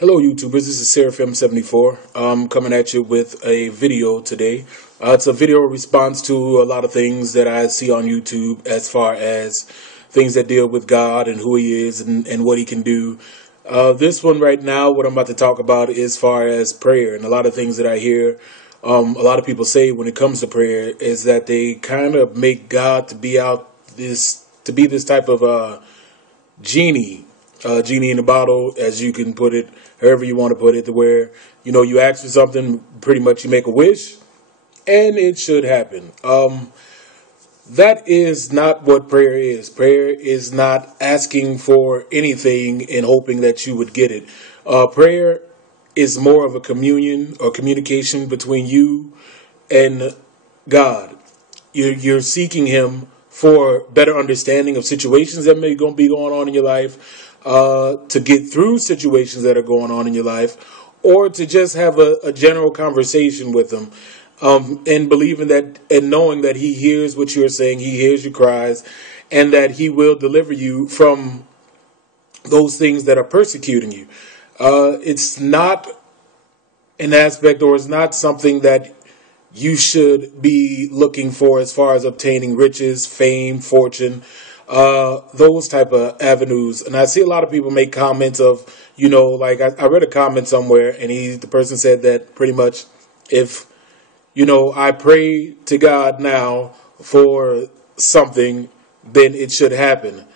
Hello YouTubers, this is Seraphim74. I'm coming at you with a video today. It's a video response to a lot of things that I see on YouTube as far as things that deal with God and who He is and what He can do. This one right now, what I'm about to talk about is as far as prayer, and a lot of things that I hear a lot of people say when it comes to prayer is that they kind of make God to be this type of genie in the bottle, as you can put it, however you want to put it, to where, you ask for something, pretty much you make a wish, and it should happen. That is not what prayer is. Prayer is not asking for anything and hoping that you would get it. Prayer is more of a communion or communication between you and God. You're seeking Him for better understanding of situations that may be going on in your life, to get through situations that are going on in your life, or to just have a general conversation with Him, and believing that and knowing that He hears what you're saying, He hears your cries, and that He will deliver you from those things that are persecuting you. It's not an aspect, or it's not something that you should be looking for as far as obtaining riches, fame, fortune, those type of avenues. And I see a lot of people make comments of, like I read a comment somewhere, and the person said that pretty much if, I pray to God now for something, then it should happen.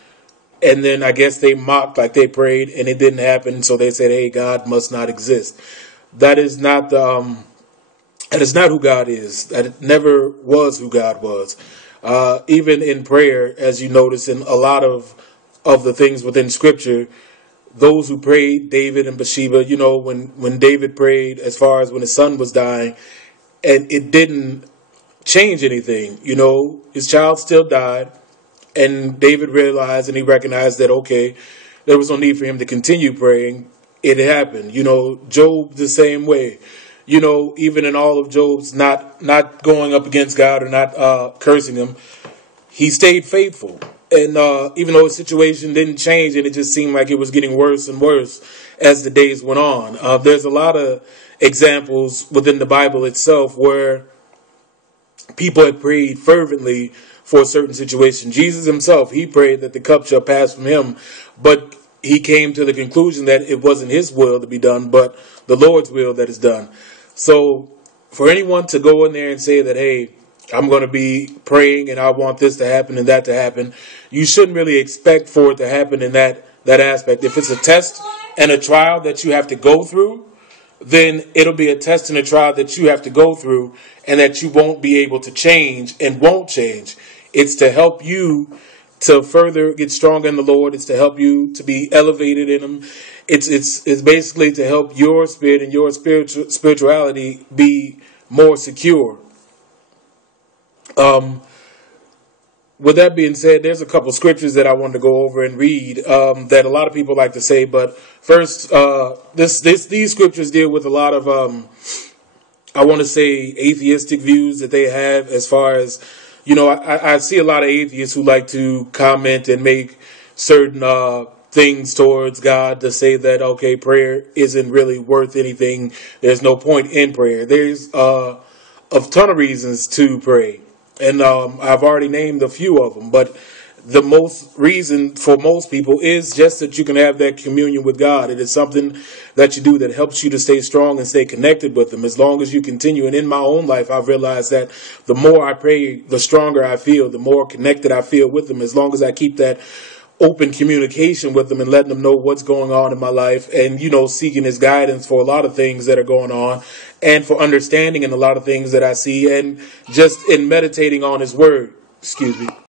And then I guess they mocked, like they prayed and it didn't happen, so they said, hey, God must not exist. That is not who God is. That never was who God was. Even in prayer, as you notice in a lot of the things within Scripture, those who prayed, David and Bathsheba, when David prayed as far as when his son was dying, and it didn't change anything. His child still died, and David realized and he recognized that, okay, there was no need for him to continue praying. It happened. Job the same way. Even in all of Job's not going up against God or not cursing him, he stayed faithful. And even though his situation didn't change, and it just seemed like it was getting worse and worse as the days went on. There's a lot of examples within the Bible itself where people had prayed fervently for a certain situation. Jesus himself, he prayed that the cup shall pass from him, but he came to the conclusion that it wasn't his will to be done, but the Lord's will that is done. So for anyone to go in there and say that, hey, I'm going to be praying and I want this to happen and that to happen, you shouldn't really expect for it to happen in that aspect. If it's a test and a trial that you have to go through, then it'll be a test and a trial that you have to go through and that you won't be able to change and won't change. It's to help you to further get stronger in the Lord. It's to help you to be elevated in Him. It's basically to help your spirit and your spirituality be more secure. With that being said, there's a couple scriptures that I wanted to go over and read that a lot of people like to say. But first, these scriptures deal with a lot of, I want to say, atheistic views that they have as far as, I see a lot of atheists who like to comment and make certain things towards God to say that, okay, prayer isn't really worth anything. There's no point in prayer. There's a ton of reasons to pray. And I've already named a few of them. But the most reason for most people is just that you can have that communion with God. It is something that you do that helps you to stay strong and stay connected with Him as long as you continue. And in my own life, I've realized that the more I pray, the stronger I feel, the more connected I feel with Him, as long as I keep that open communication with Him and letting Him know what's going on in my life, and, seeking His guidance for a lot of things that are going on, and for understanding in a lot of things that I see, and just in meditating on His Word. Excuse me.